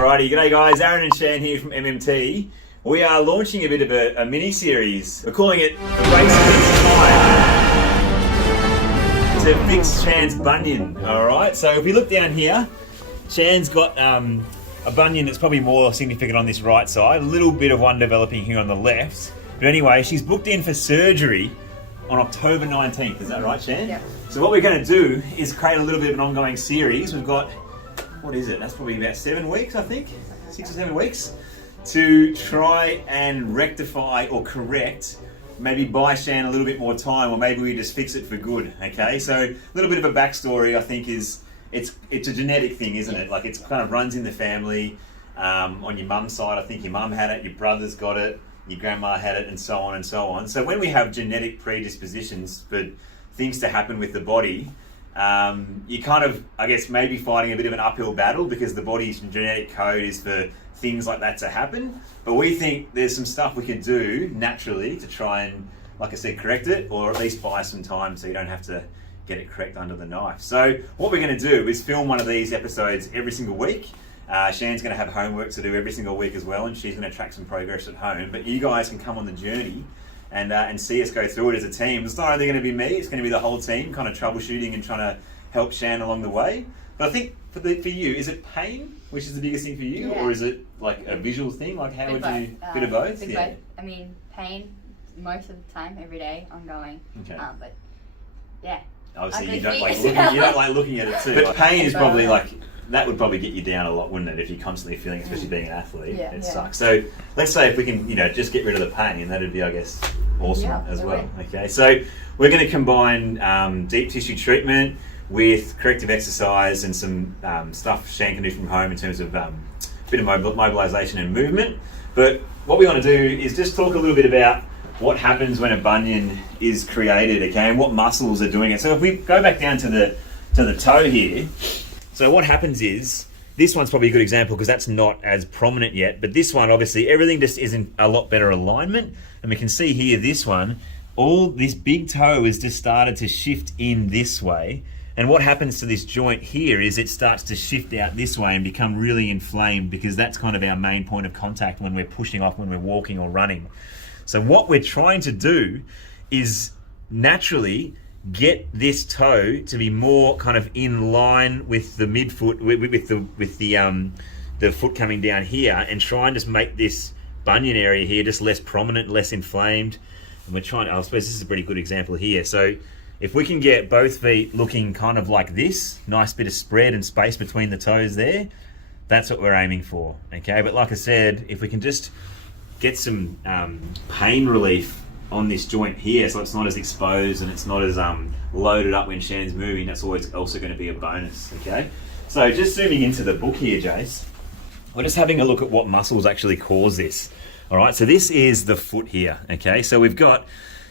Alrighty, g'day guys, Aaron and Shan here from MMT. We are launching a bit of a mini-series. We're calling it The Race Against Time to fix Shan's bunion. Alright, so if we look down here, Shan's got a bunion that's probably more significant on this right side, a little bit of one developing here on the left. But anyway, she's booked in for surgery on October 19th, is that right, Shan? Yeah. So what we're going to do is create a little bit of an ongoing series. We've got, what is it? That's probably about 7 weeks, I think, 6 or 7 weeks, to try and rectify or correct, maybe buy Shan a little bit more time, or maybe we just fix it for good, okay? So a little bit of a backstory, I think, is it's a genetic thing, isn't it? Like, it's kind of runs in the family. On your mum's side, I think your mum had it, your brother's got it, your grandma had it, and so on and so on. So when we have genetic predispositions for things to happen with the body, you kind of, I guess, maybe fighting a bit of an uphill battle because the body's genetic code is for things like that to happen. But we think there's some stuff we can do naturally to try and, like I said, correct it, or at least buy some time so you don't have to get it correct under the knife. So what we're going to do is film one of these episodes every single week. Shan's going to have homework to do every single week as well, and she's going to track some progress at home. But you guys can come on the journey and see us go through it as a team. It's not only going to be me, it's going to be the whole team kind of troubleshooting and trying to help Shan along the way. But I think for you, is it pain, which is the biggest thing for you, or is it like a visual thing? Like, how would you, bit of both? Yeah. Both. I mean, pain most of the time, every day, ongoing. Okay. But yeah. Obviously, you don't like looking at it too. But pain is probably like, that would probably get you down a lot, wouldn't it? If you're constantly feeling, especially being an athlete, it sucks. So let's say if we can, just get rid of the pain, that'd be, I guess, awesome as well. Okay, so we're going to combine deep tissue treatment with corrective exercise and some stuff Shan can do from home in terms of a bit of mobilization and movement. But what we want to do is just talk a little bit about what happens when a bunion is created, okay, and what muscles are doing it. So if we go back down to the toe here, so what happens is, this one's probably a good example because that's not as prominent yet, but this one, obviously, everything just is in a lot better alignment. And we can see here, this one, all this big toe has just started to shift in this way. And what happens to this joint here is it starts to shift out this way and become really inflamed, because that's kind of our main point of contact when we're pushing off, when we're walking or running. So what we're trying to do is naturally get this toe to be more kind of in line with the midfoot, with the foot coming down here, and try and just make this bunion area here just less prominent, less inflamed. And we're trying, I suppose this is a pretty good example here. So if we can get both feet looking kind of like this, nice bit of spread and space between the toes there, that's what we're aiming for, okay? But like I said, if we can just get some pain relief on this joint here, so it's not as exposed and it's not as loaded up when Shan's moving, that's always also going to be a bonus, okay? So just zooming into the book here, Jace, we're just having a look at what muscles actually cause this. All right, so this is the foot here, okay? So we've got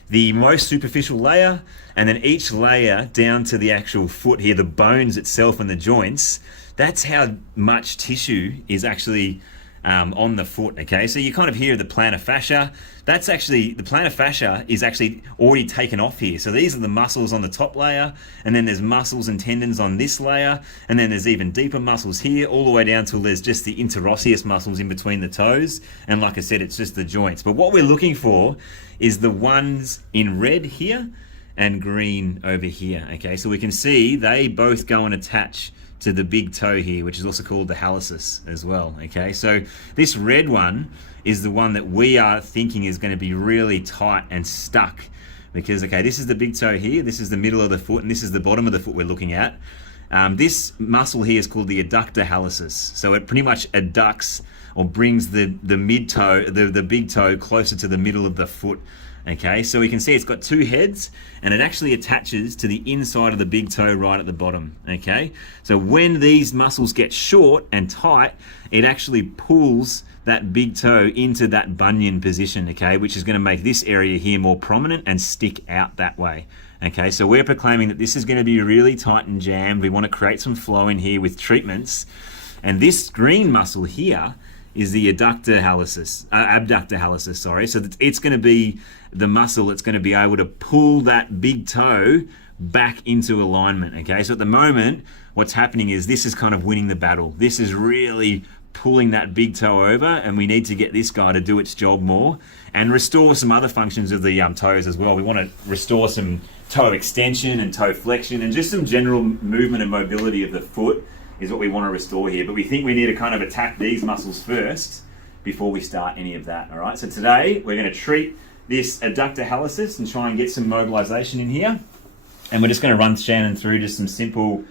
the most superficial layer, and then each layer down to the actual foot here, the bones itself and the joints. That's how much tissue is actually on the foot, okay? So you kind of hear the plantar fascia. That's actually, the plantar fascia is actually already taken off here. So these are the muscles on the top layer, and then there's muscles and tendons on this layer, and then there's even deeper muscles here, all the way down till there's just the interosseous muscles in between the toes. And like I said, it's just the joints. But what we're looking for is the ones in red here and green over here, okay? So we can see they both go and attach to the big toe here, which is also called the hallucis as well, okay? So this red one is the one that we are thinking is going to be really tight and stuck, because, okay, this is the big toe here, this is the middle of the foot, and this is the bottom of the foot we're looking at. This muscle here is called the adductor hallucis. So it pretty much adducts or brings the mid toe, the big toe closer to the middle of the foot. Okay, so we can see it's got two heads, and it actually attaches to the inside of the big toe right at the bottom, okay? So when these muscles get short and tight, it actually pulls that big toe into that bunion position, okay, which is going to make this area here more prominent and stick out that way. Okay, so we're proclaiming that this is going to be really tight and jammed. We want to create some flow in here with treatments, and this green muscle here is the abductor hallucis, sorry. So it's going to be the muscle that's going to be able to pull that big toe back into alignment, okay? So at the moment, what's happening is this is kind of winning the battle. This is really pulling that big toe over, and we need to get this guy to do its job more and restore some other functions of the toes as well. We want to restore some toe extension and toe flexion and just some general movement and mobility of the foot is what we want to restore here. But we think we need to kind of attack these muscles first before we start any of that. All right, so today we're going to treat this adductor hallucis and try and get some mobilization in here. And we're just going to run Shannon through just some simple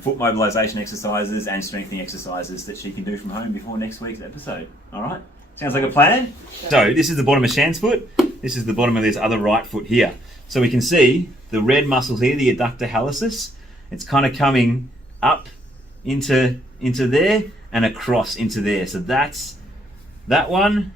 foot mobilization exercises and strengthening exercises that she can do from home before next week's episode. All right? Sounds like a plan? So this is the bottom of Shan's foot. This is the bottom of this other right foot here. So we can see the red muscles here, the adductor hallucis. It's kind of coming up into there and across into there. So that's that one,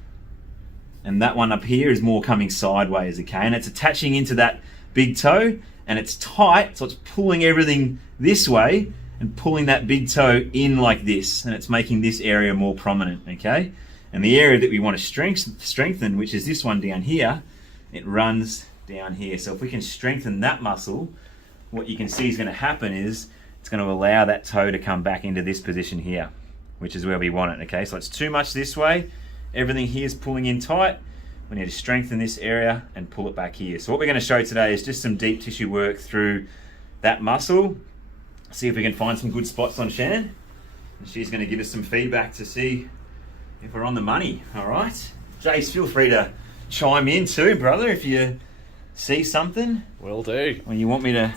and that one up here is more coming sideways, okay? And it's attaching into that big toe, and it's tight, so it's pulling everything this way and pulling that big toe in like this, and it's making this area more prominent, okay? And the area that we want to strengthen, which is this one down here, it runs down here. So if we can strengthen that muscle, what you can see is going to happen is it's going to allow that toe to come back into this position here, which is where we want it, okay? So it's too much this way. Everything here is pulling in tight. We need to strengthen this area and pull it back here. So what we're going to show today is just some deep tissue work through that muscle. See if we can find some good spots on Shan. And she's going to give us some feedback to see if we're on the money, all right? Jace, feel free to chime in too, brother, if you see something. Will do. Or you want me to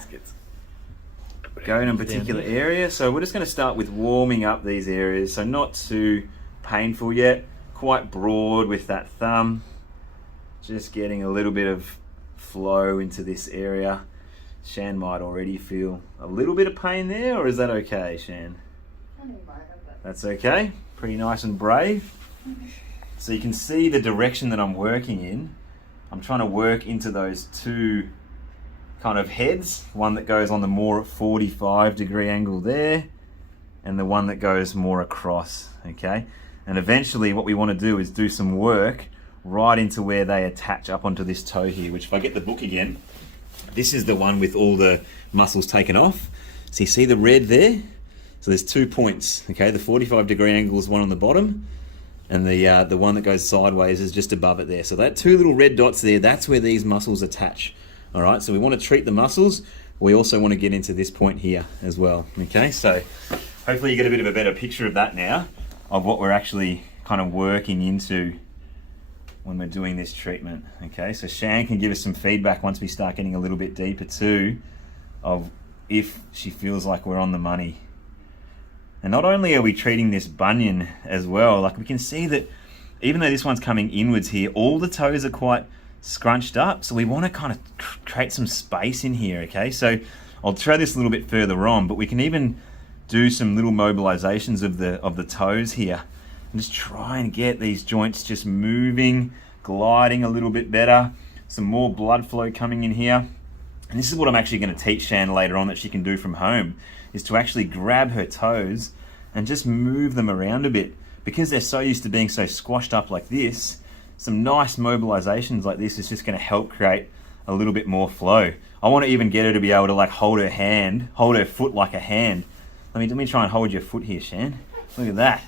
go in a particular area. So we're just going to start with warming up these areas. So not too painful yet. Quite broad with that thumb. Just getting a little bit of flow into this area. Shan might already feel a little bit of pain there, or is that okay, Shan? That's okay. Pretty nice and brave. So you can see the direction that I'm working in. I'm trying to work into those two kind of heads. One that goes on the more 45-degree angle there, and the one that goes more across, okay? And eventually what we want to do is do some work right into where they attach up onto this toe here, which if I get the book again, this is the one with all the muscles taken off. So you see the red there? So there's 2 points, okay? The 45-degree angle is one on the bottom, and the one that goes sideways is just above it there. So that 2 little red dots there, that's where these muscles attach. All right, so we want to treat the muscles. We also want to get into this point here as well, okay? So hopefully you get a bit of a better picture of that now, of what we're actually kind of working into when we're doing this treatment, okay? So Shan can give us some feedback once we start getting a little bit deeper too, of if she feels like we're on the money. And not only are we treating this bunion as well, like we can see that even though this one's coming inwards here, all the toes are quite scrunched up, so we want to kind of create some space in here, okay? So I'll try this a little bit further on, but we can even do some little mobilizations of the toes here and just try and get these joints just moving, gliding a little bit better, some more blood flow coming in here. And this is what I'm actually going to teach Shan later on that she can do from home, is to actually grab her toes and just move them around a bit. Because they're so used to being so squashed up like this, some nice mobilizations like this is just going to help create a little bit more flow. I want to even get her to be able to like hold her foot like a hand. Let me try and hold your foot here, Shan. Look at that.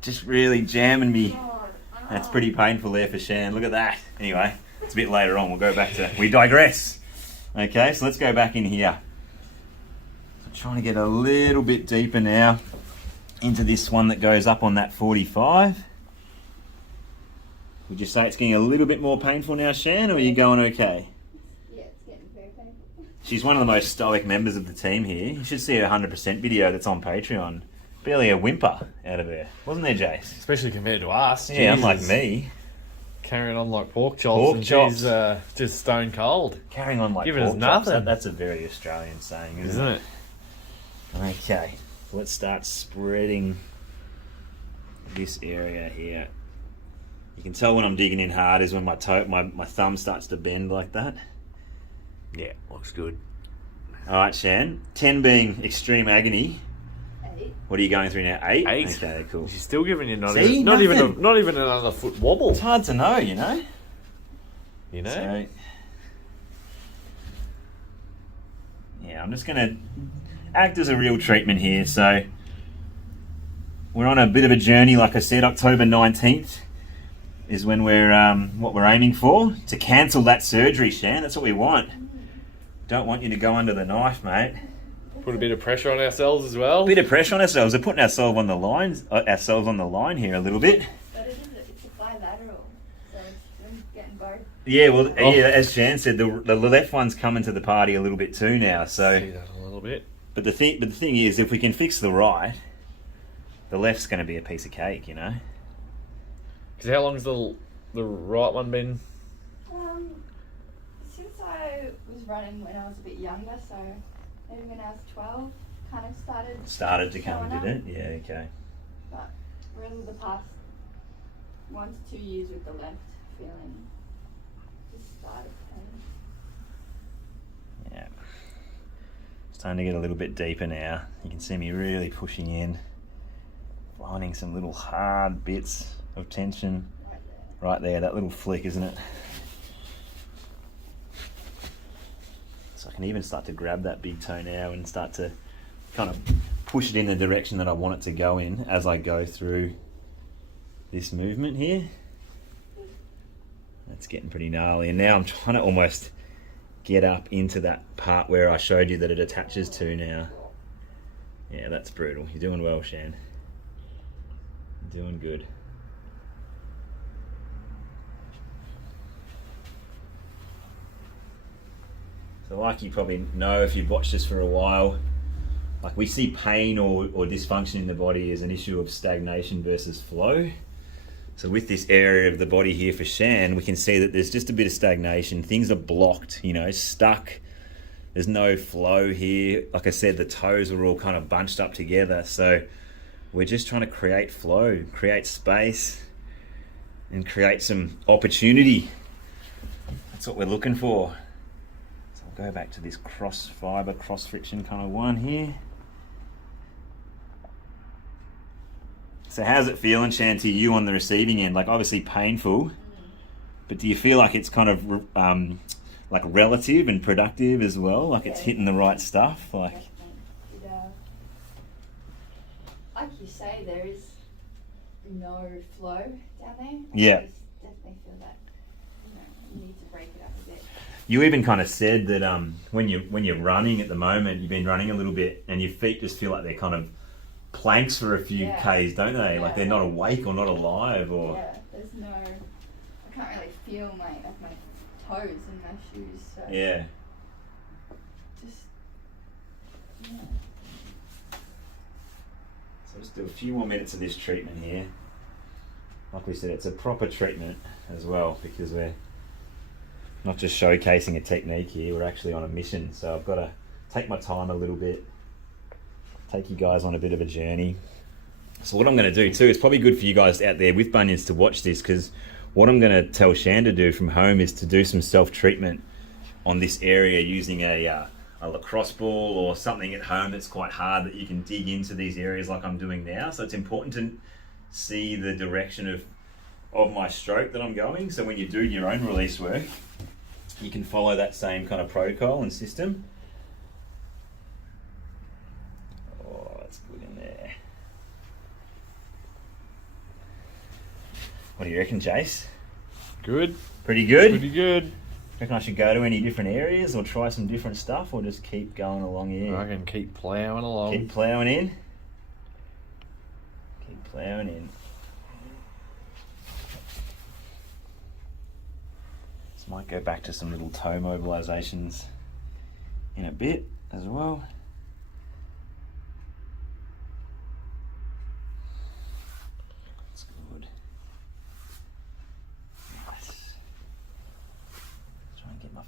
Just really jamming me. That's pretty painful there for Shan. Look at that. Anyway, it's a bit later on. We'll go back to... We digress. Okay, so let's go back in here. So trying to get a little bit deeper now into this one that goes up on that 45. Would you say it's getting a little bit more painful now, Shan, or are you going okay? Yeah, it's getting very painful. She's one of the most stoic members of the team here. You should see her 100% video that's on Patreon. Barely a whimper out of her. Wasn't there, Jace? Especially compared to us. Yeah, Jesus. unlike me. Carrying on like pork chops. She's just stone cold. Carrying on like Giving pork us chops. nothing. That's a very Australian saying, Isn't it? Okay, so let's start spreading this area here. You can tell when I'm digging in hard is when my thumb starts to bend like that. Yeah, looks good. All right, Shan. 10 being extreme agony. 8. What are you going through now? 8? 8. Okay, cool. She's still giving you not See? even another foot wobble. It's hard to know, you know? You know? So, yeah, I'm just going to act as a real treatment here. So we're on a bit of a journey. Like I said, October 19th is when we're what we're aiming for, to cancel that surgery, Shan. That's what we want. Don't want you to go under the knife, mate. Put a bit of pressure on ourselves as well. A bit of pressure on ourselves. We're putting ourselves on the line here a little bit. But it's a bilateral, so it's getting both. Yeah, well, yeah, as Shan said, the left one's coming to the party a little bit too now. So, See that a little bit. but the thing is, if we can fix the right, the left's going to be a piece of cake, you know. Because how long's the right one been? Since I was running when I was a bit younger, so maybe when I was 12, kind of Started to come, showing did up. it? Yeah, okay. But really the past 1 to 2 years with the left feeling just started pain. Yeah. It's starting to get a little bit deeper now. You can see me really pushing in, finding some little hard bits of tension right there, that little flick, isn't it? So I can even start to grab that big toe now and start to kind of push it in the direction that I want it to go in as I go through this movement here. That's getting pretty gnarly, and now I'm trying to almost get up into that part where I showed you that it attaches to now. Yeah, that's brutal. You're doing well, Shan. You're doing good. So like you probably know if you've watched this for a while, like we see pain or dysfunction in the body as an issue of stagnation versus flow. So with this area of the body here for Shan, we can see that there's just a bit of stagnation. Things are blocked, you know, stuck. There's no flow here. Like I said, the toes are all kind of bunched up together. So we're just trying to create flow, create space, and create some opportunity. That's what we're looking for. So I'll go back to this cross fiber, cross friction kind of one here. So how's it feeling, Shanti, you on the receiving end? Like obviously painful, but do you feel like it's kind of like relative and productive as well? Like it's hitting the right stuff? Like, like you say, there is no flow down there. Yeah. I just definitely feel that you need to break it up a bit. You even kind of said that when you're running at the moment, you've been running a little bit and your feet just feel like they're kind of planks for a few Ks, don't they? Like they're not awake or not alive, or there's no, I can't really feel my toes in my shoes, so just So let's do a few more minutes of this treatment here. Like we said, it's a proper treatment as well, because we're not just showcasing a technique here, we're actually on a mission. So I've got to take my time a little bit, take you guys on a bit of a journey. So what I'm going to do too, it's probably good for you guys out there with bunions to watch this, because what I'm going to tell Shan to do from home is to do some self-treatment on this area using a lacrosse ball or something at home that's quite hard, that you can dig into these areas like I'm doing now. So it's important to see the direction of my stroke that I'm going. So when you do your own release work, you can follow that same kind of protocol and system. What do you reckon, Jace? Good. Pretty good? Pretty good. Reckon I should go to any different areas or try some different stuff, or just keep going along here? I can keep ploughing along. Keep ploughing in. Keep ploughing in. This might go back to some little toe mobilizations in a bit as well.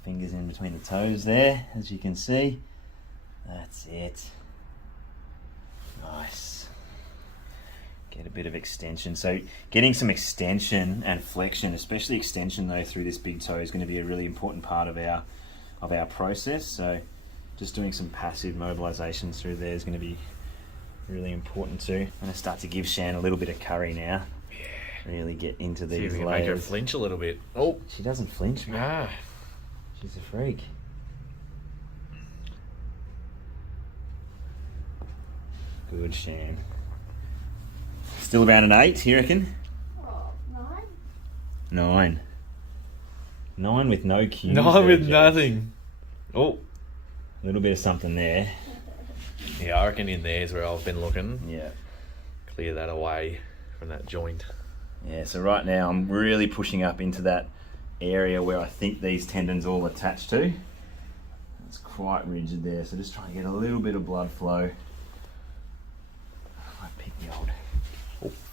Fingers in between the toes there, as you can see. That's it. Nice. Get a bit of extension. So getting some extension and flexion, especially extension though through this big toe, is going to be a really important part of our process. So just doing some passive mobilizations through there is going to be really important too. I'm going to start to give Shan a little bit of curry now. Yeah. Really get into these layers. See if we can make her flinch a little bit. Oh, she doesn't flinch, man. Ah. She's a freak. Good, Shan. Still around an 8, you reckon? Oh, 9? 9. 9 with no cues. 9 with nothing. Oh. A little bit of something there. Yeah, I reckon in there's where I've been looking. Yeah. Clear that away from that joint. Yeah, so right now I'm really pushing up into that area where I think these tendons all attach to. It's quite rigid there, so just trying to get a little bit of blood flow. I pick the old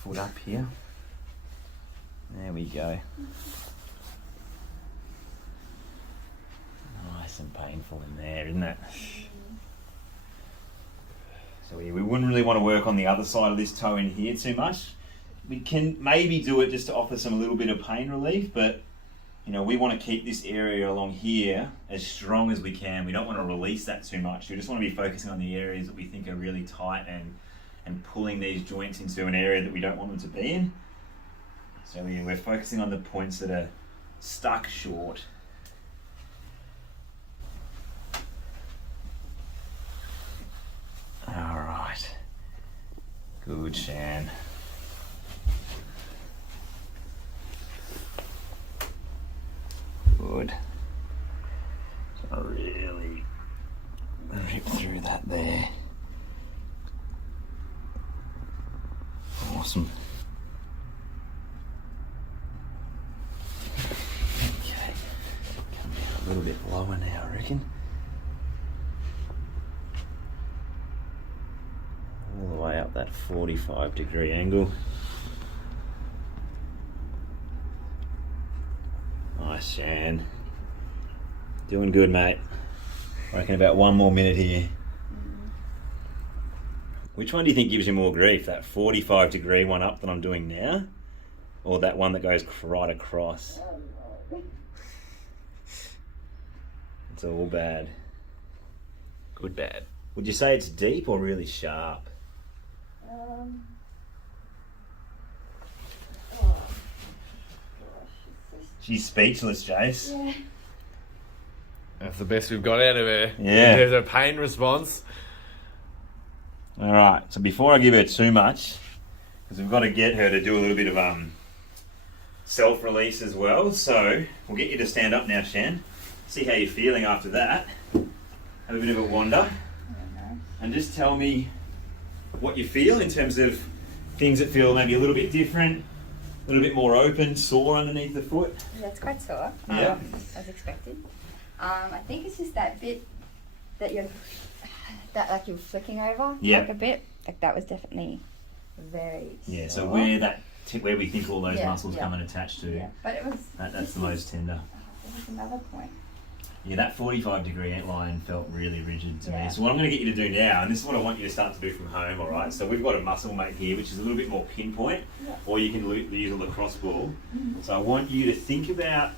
foot up here. There we go. Nice and painful in there, isn't it? So we wouldn't really want to work on the other side of this toe in here too much. We can maybe do it just to offer some a little bit of pain relief, but you know, we want to keep this area along here as strong as we can. We don't want to release that too much. We just want to be focusing on the areas that we think are really tight and pulling these joints into an area that we don't want them to be in. So we're focusing on the points that are stuck short. All right. Good, Shan. Good. So really rip through that there. Awesome. Okay. Come down a little bit lower now, I reckon. All the way up that 45-degree angle. Nice, Shan. Doing good, mate. I reckon about 1 more minute here. Which one do you think gives you more grief? That 45-degree one up that I'm doing now? Or that one that goes right across? It's all bad. Good, bad. Would you say it's deep or really sharp? Oh, She's speechless, Jace. yeah. That's the best we've got out of her. Yeah. There's a pain response. All right, so before I give her too much, because we've got to get her to do a little bit of self-release as well, so we'll get you to stand up now, Shan. See how you're feeling after that. Have a bit of a wander. I don't know. And just tell me what you feel in terms of things that feel maybe a little bit different, a little bit more open, sore underneath the foot. Yeah, it's quite sore. Yeah. As expected. I think it's just that bit that you're flicking over, Yeah. like a bit. Like that was definitely very Yeah, so sore. where we think all those Yeah, muscles yeah. come and attach to, Yeah, but it was. that's the most tender. There was another point. Yeah, that 45-degree line felt really rigid to Yeah. me. So what I'm going to get you to do now, and this is what I want you to start to do from home, all right? So we've got a muscle mate here, which is a little bit more pinpoint, Yeah. or you can use a lacrosse ball. Mm-hmm. So I want you to think about,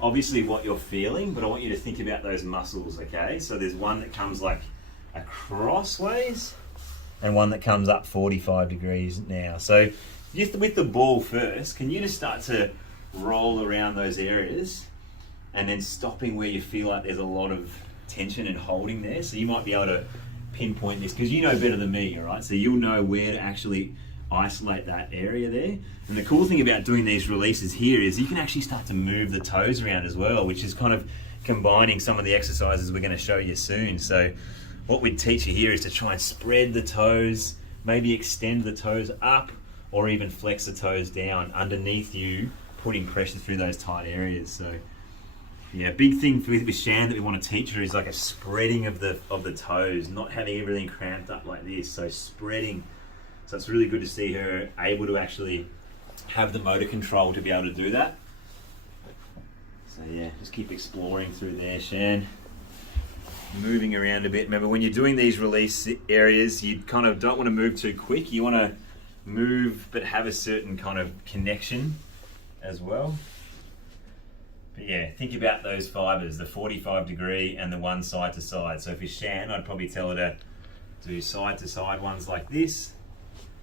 obviously, what you're feeling, but I want you to think about those muscles, okay? So there's one that comes like across ways, and one that comes up 45 degrees now. So just with the ball first, can you just start to roll around those areas and then stopping where you feel like there's a lot of tension and holding there? So you might be able to pinpoint this because you know better than me, all right? So you'll know where to actually isolate that area there. And the cool thing about doing these releases here is you can actually start to move the toes around as well, which is kind of combining some of the exercises we're going to show you soon. So what we'd teach you here is to try and spread the toes, maybe extend the toes up, or even flex the toes down underneath you, putting pressure through those tight areas. So yeah, big thing with Shan that we want to teach her is like a spreading of the toes, not having everything cramped up like this. So spreading. So it's really good to see her able to actually have the motor control to be able to do that. So yeah, just keep exploring through there, Shan. Moving around a bit. Remember, when you're doing these release areas, you kind of don't want to move too quick. You want to move but have a certain kind of connection as well. But yeah, think about those fibers, the 45-degree and the one side to side. So for Shan, I'd probably tell her to do side to side ones like this,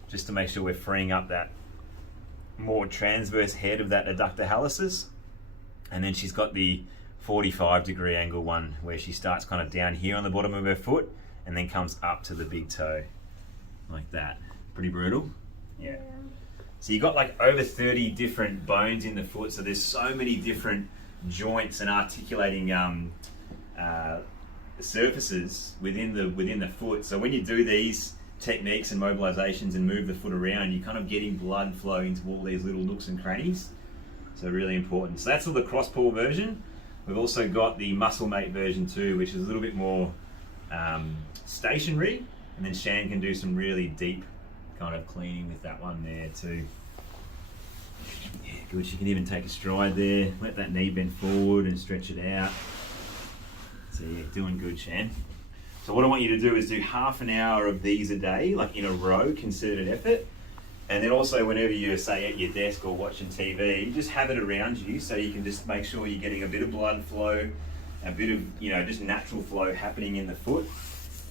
just to make sure we're freeing up that more transverse head of that adductor hallucis. And then she's got the 45-degree angle one where she starts kind of down here on the bottom of her foot and then comes up to the big toe like that. Pretty brutal. Yeah. So you've got like over 30 different bones in the foot, so there's so many different joints and articulating surfaces within the foot. So when you do these techniques and mobilizations and move the foot around, you're kind of getting blood flow into all these little nooks and crannies. So really important. So that's all the cross pull version. We've also got the muscle mate version too, which is a little bit more stationary, and then Shan can do some really deep kind of cleaning with that one there too. Yeah, good. She can even take a stride there, let that knee bend forward and stretch it out. So yeah, doing good, Shan. So what I want you to do is do half an hour of these a day, like in a row, concerted effort. And then also whenever you're, say, at your desk or watching TV, just have it around you so you can just make sure you're getting a bit of blood flow, a bit of, just natural flow happening in the foot,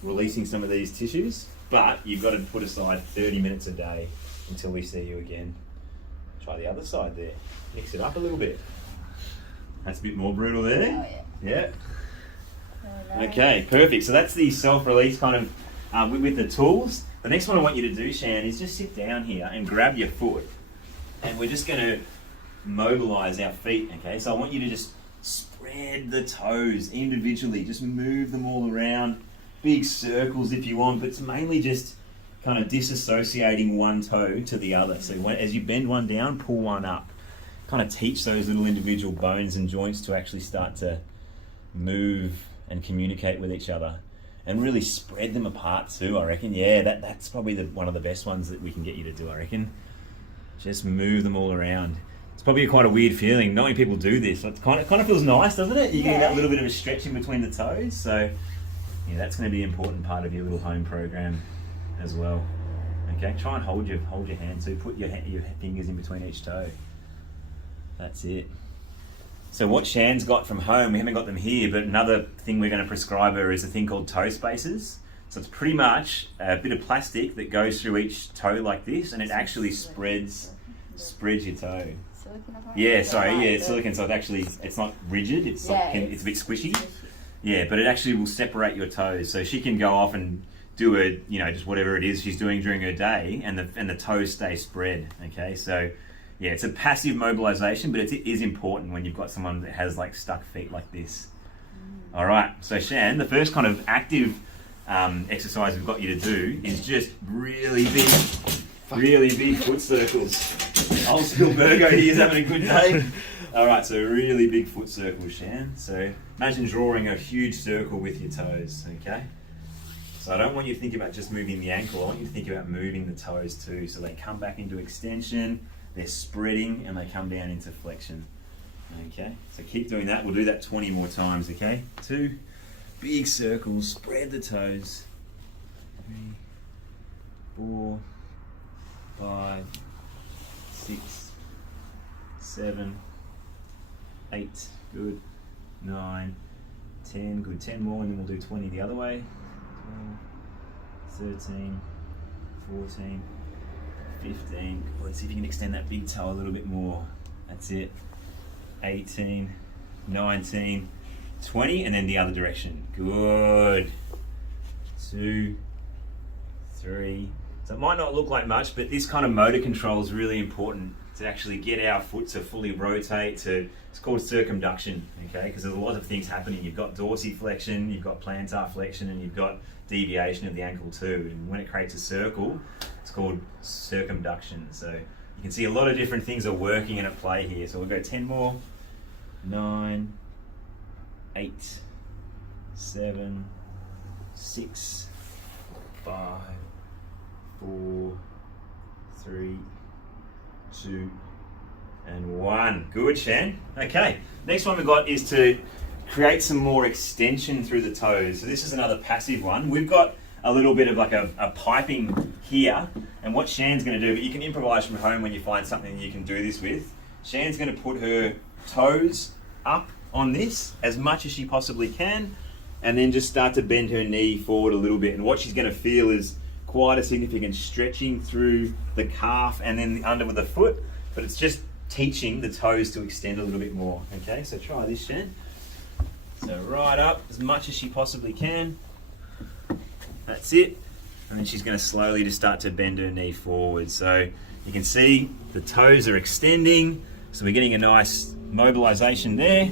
releasing some of these tissues. But you've got to put aside 30 minutes a day until we see you again. Try the other side there. Mix it up a little bit. That's a bit more brutal there. Oh, yeah. Okay, perfect. So that's the self-release kind of with the tools. The next one I want you to do, Shan, is just sit down here and grab your foot. And we're just going to mobilize our feet, okay? So I want you to just spread the toes individually. Just move them all around. Big circles if you want, but it's mainly just kind of disassociating one toe to the other. So as you bend one down, pull one up. Kind of teach those little individual bones and joints to actually start to move and communicate with each other, and really spread them apart too, I reckon. Yeah, that's probably one of the best ones that we can get you to do, I reckon. Just move them all around. It's probably quite a weird feeling. Not many people do this. It kind of feels nice, doesn't it? You get that little bit of a stretch in between the toes. So yeah, that's going to be an important part of your little home program as well. Okay, try and hold your hand too. Put your fingers in between each toe. That's it. So what Shan's got from home, we haven't got them here, but another thing we're going to prescribe her is a thing called toe spacers. So it's pretty much a bit of plastic that goes through each toe like this, and it actually spreads your toe. Yeah, sorry, it's silicone, so it's not rigid, it's a bit squishy. Yeah, but it actually will separate your toes, so she can go off and do just whatever it is she's doing during her day, and the toes stay spread. Okay, so yeah, it's a passive mobilization, but it is important when you've got someone that has like stuck feet like this. All right, so Shan, the first kind of active exercise we've got you to do is just really big foot circles. Old school Virgo here's having a good day. All right, so really big foot circles, Shan. So imagine drawing a huge circle with your toes, okay? So I don't want you to think about just moving the ankle, I want you to think about moving the toes too. So they come back into extension, they're spreading, and they come down into flexion. Okay, so keep doing that. We'll do that 20 more times, okay? 2 big circles, spread the toes. 3, 4, 5, 6, 7, 8, good, 9, 10, good, 10 more, and then we'll do 20 the other way. 12, 13, 14, 15. Let's see if you can extend that big toe a little bit more. That's it. 18, 19, 20, and then the other direction. Good. 2, 3. So it might not look like much, but this kind of motor control is really important to actually get our foot to fully rotate. It's called circumduction, okay? Because there's a lot of things happening. You've got dorsiflexion, you've got plantar flexion, and you've got deviation of the ankle too. And when it creates a circle, it's called circumduction. So you can see a lot of different things are working and at play here. So we'll go 10 more. 9, 8, 7, 6, 5, 4, 3, 2, and 1. Good, Shan. Okay, next one we've got is to create some more extension through the toes. So this is another passive one. We've got a little bit of like a piping here, and what Shan's going to do, but you can improvise from home when you find something you can do this with. Shan's going to put her toes up on this as much as she possibly can, and then just start to bend her knee forward a little bit. And what she's going to feel is quite a significant stretching through the calf and then the under with the foot, but it's just teaching the toes to extend a little bit more. Okay, so try this, Shan. So right up as much as she possibly can. That's it. And then she's going to slowly just start to bend her knee forward. So You can see the toes are extending, so we're getting a nice mobilization there.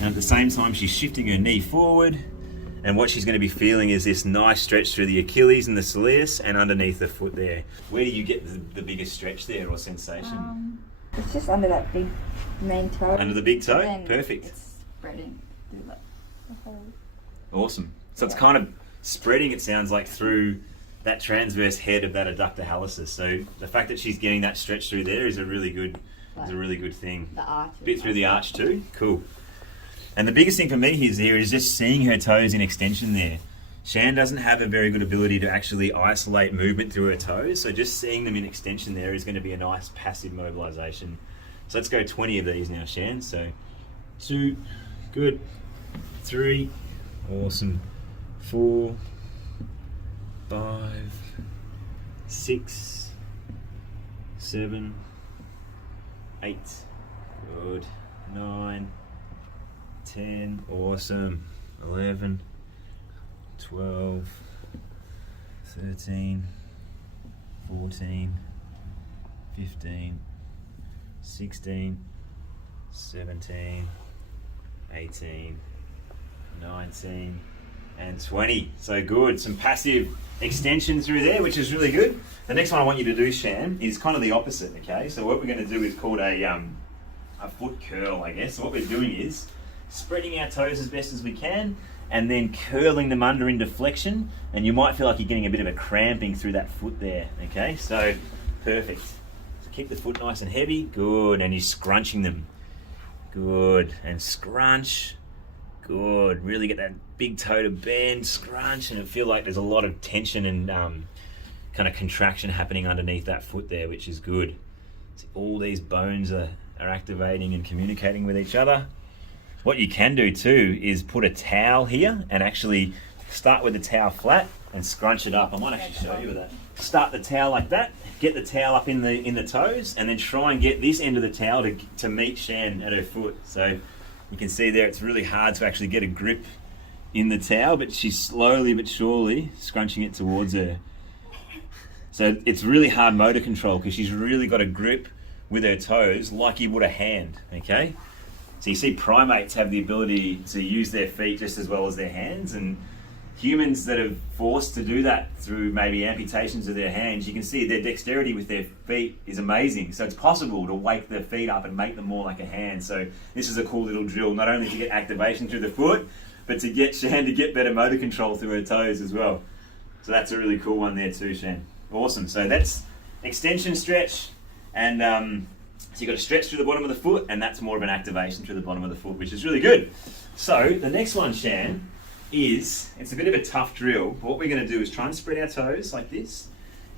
And at the same time, she's shifting her knee forward. And what she's going to be feeling is this nice stretch through the Achilles and the soleus and underneath the foot there. Where do you get the biggest stretch there or sensation? It's just under that big main toe. Under the big toe? Perfect. It's spreading through the whole. Awesome. So it's kind of spreading, it sounds like, through that transverse head of that adductor hallucis. So the fact that she's getting that stretch through there is a really good thing. The arch. Bit through the arch too. Cool. And the biggest thing for me here is just seeing her toes in extension there. Shan doesn't have a very good ability to actually isolate movement through her toes, so just seeing them in extension there is going to be a nice passive mobilization. So let's go 20 of these now, Shan. So 2, good. 3, awesome. 4, 5, 6, 7, 8, good. 9, 10, awesome. 11, 12, 13, 14, 15, 16, 17, 18, 19, and 20. So good. Some passive extension through there, which is really good. The next one I want you to do, Shan, is kind of the opposite, okay? So what we're going to do is called a foot curl, I guess. So what we're doing is spreading our toes as best as we can and then curling them under into flexion, and you might feel like you're getting a bit of a cramping through that foot there, okay? So perfect. So keep the foot nice and heavy, good, and you're scrunching them. Good, and scrunch, good. Really get that big toe to bend, scrunch, and it feel like there's a lot of tension and kind of contraction happening underneath that foot there, which is good. See, all these bones are activating and communicating with each other. What you can do too is put a towel here and actually start with the towel flat and scrunch it up. I might actually show you with that. Start the towel like that, get the towel up in the toes, and then try and get this end of the towel to meet Shan at her foot. So you can see there it's really hard to actually get a grip in the towel, but she's slowly but surely scrunching it towards her. So it's really hard motor control because she's really got a grip with her toes like you would a hand, okay? So you see primates have the ability to use their feet just as well as their hands, and humans that are forced to do that through maybe amputations of their hands, you can see their dexterity with their feet is amazing. So it's possible to wake their feet up and make them more like a hand. So this is a cool little drill, not only to get activation through the foot, but to get Shan to get better motor control through her toes as well. So that's a really cool one there too, Shan. Awesome. So that's extension stretch, and so you've got to stretch through the bottom of the foot, and that's more of an activation through the bottom of the foot, which is really good. So the next one, Shan, it's a bit of a tough drill, but what we're going to do is try and spread our toes like this,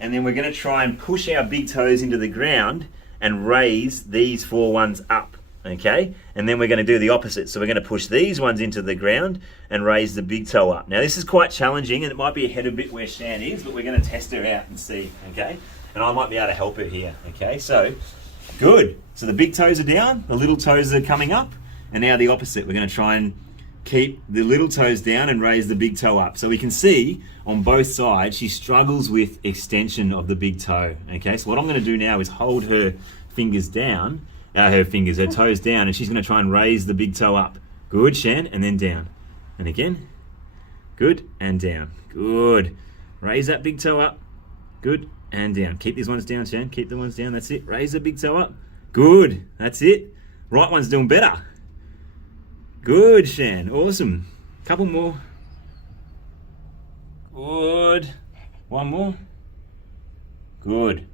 and then we're going to try and push our big toes into the ground and raise these 4 ones up, okay? And then we're going to do the opposite. So we're going to push these ones into the ground and raise the big toe up. Now this is quite challenging, and it might be ahead a bit where Shan is, but we're going to test her out and see, okay? And I might be able to help her here, okay? So good. So the big toes are down, the little toes are coming up, and now the opposite. We're going to try and keep the little toes down and raise the big toe up. So we can see on both sides she struggles with extension of the big toe. Okay, so what I'm going to do now is hold her fingers down, her toes down, and she's going to try and raise the big toe up. Good, Shan, and then down. And again. Good, and down. Good. Raise that big toe up. Good, and down. Keep these ones down, Shan. Keep the ones down. That's it. Raise the big toe up. Good. That's it. Right one's doing better. Good, Shan. Awesome. Couple more. Good. One more. Good.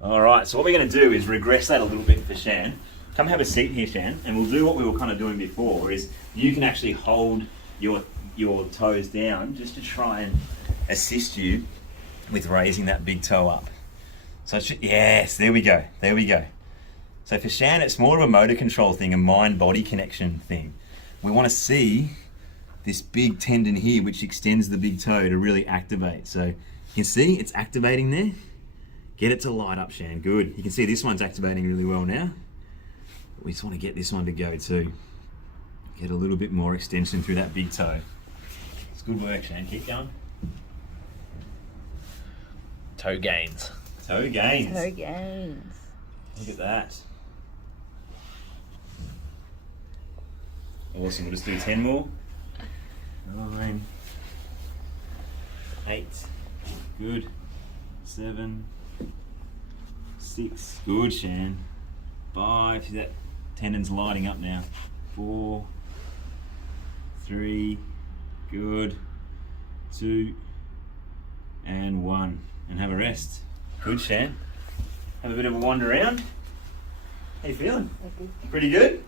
All right. So what we're going to do is regress that a little bit for Shan. Come have a seat here, Shan, and we'll do what we were kind of doing before. Is you can actually hold your toes down just to try and assist you with raising that big toe up. So yes, there we go. There we go. So for Shan, it's more of a motor control thing, a mind-body connection thing. We want to see this big tendon here, which extends the big toe to really activate. So you can see it's activating there. Get it to light up, Shan. Good. You can see this one's activating really well now. We just want to get this one to go too. Get a little bit more extension through that big toe. It's good work, Shan. Keep going. Toe gains. Toe gains. Toe gains. Look at that. Awesome. We'll just do 10 more. 9, 8, good. 7, 6, good, Shan. 5, see that tendon's lighting up now. 4, 3, good. 2, and 1. And have a rest. Good, Shan. Have a bit of a wander around. How you feeling? Pretty good?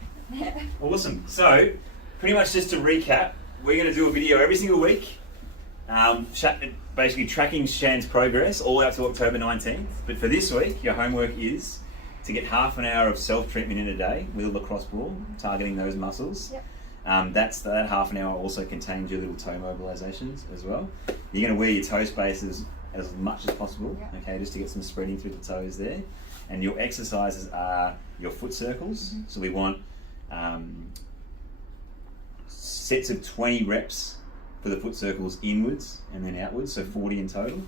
Awesome. So, pretty much just to recap, we're going to do a video every single week, basically tracking Shan's progress all out to October 19th. But for this week, your homework is to get half an hour of self-treatment in a day with a lacrosse ball, targeting those muscles. Yep. That half an hour also contains your little toe mobilizations as well. You're going to wear your toe spaces as much as possible, okay, just to get some spreading through the toes there. And your exercises are your foot circles. So we want sets of 20 reps for the foot circles inwards and then outwards, so 40 in total.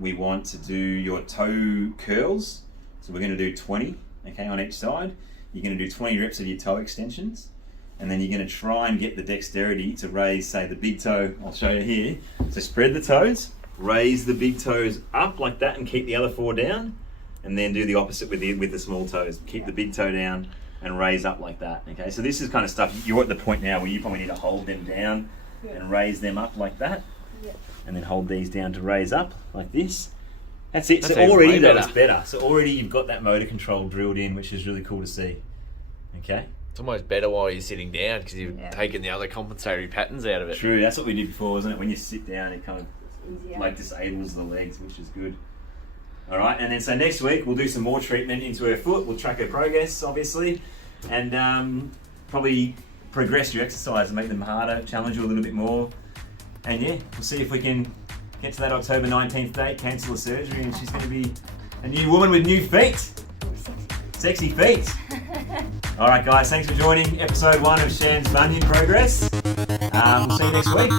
We want to do your toe curls, so we're going to do 20, okay, on each side. You're going to do 20 reps of your toe extensions, and then you're going to try and get the dexterity to raise, say, the big toe. I'll show you here. So spread the toes, raise the big toes up like that, and keep the other 4 down, and then do the opposite with the small toes. Keep the big toe down and raise up like that. Okay, so this is kind of stuff you're at the point now where you probably need to hold them down and raise them up like that, and then hold these down to raise up like this. That's it. That's so already better. that's better. So already you've got that motor control drilled in, which is really cool to see. Okay. It's almost better while you're sitting down because you've taken the other compensatory patterns out of it. True. That's what we did before, wasn't it? When you sit down, it kind of like disables the legs, which is good. All right, and then so next week we'll do some more treatment into her foot. We'll track her progress, obviously, and probably progress your exercise and make them harder, challenge you a little bit more. And yeah, we'll see if we can get to that October 19th date, cancel the surgery, and she's going to be a new woman with new feet. Sexy feet. All right, guys, thanks for joining episode 1 of Shan's Bunion Progress. We'll see you next week.